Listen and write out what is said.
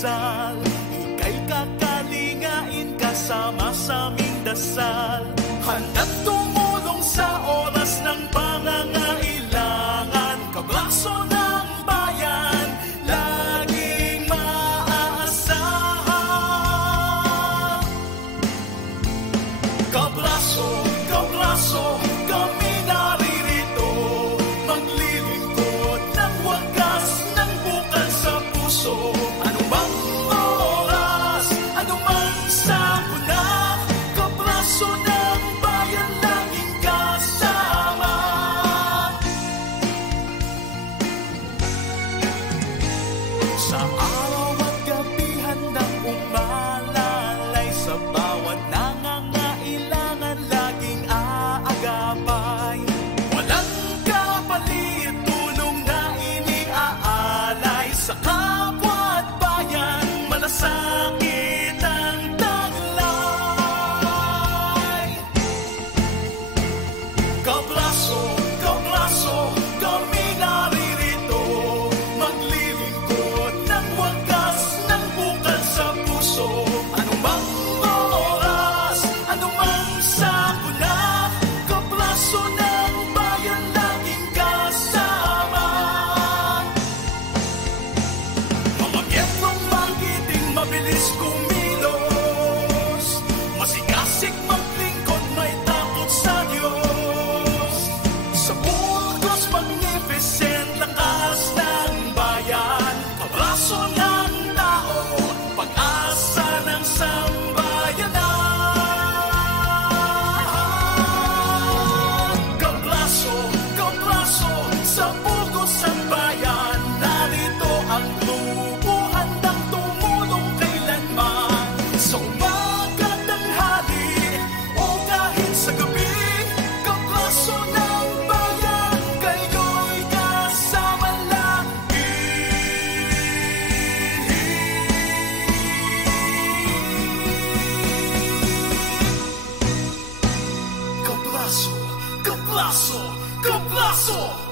ipagdarasal. Ika'y kakalingain kasama sa aming dasal. Handang tumulong sa oras ng pangangailangan. Kabraso ng bayan, laging maaasahan. Kabraso, kabraso, kami naririto. Maglilingkod ng wagas ng bukal sa puso. Anumang oras, anumang sakuna, kabraso ng bayan laging kasama. Sa araw at gabi handang umalalay, sa bawat nangangailangan laging aagapay. Walang kapalit, tulong na iniaalay. Sa kapwa at bayan, malasakit ang taglay. Kabraso, kabraso, kami naririto. Maglilingkod ng wagas ng bukal sa puso. Anumang oras, anumang sakuna, kabraso ng bayan laging kasama. Mga miyembrong magiting, mabilis kumilos. Masigasig maglingkod, may takot sa Diyos. Sa Burgos magnificent, lakas ng bayan. Kabraso ng tao, pag-asa ng sambayanan. Kabraso, kabraso, sa Burgos ang bayan. Narito ang grupo, handang tumulong kailanman. Sa umaga, tanghali, o kahit sa gabi, kabraso ng bayan, kayo'y kasama lagi. Kabraso, kabraso, kabraso.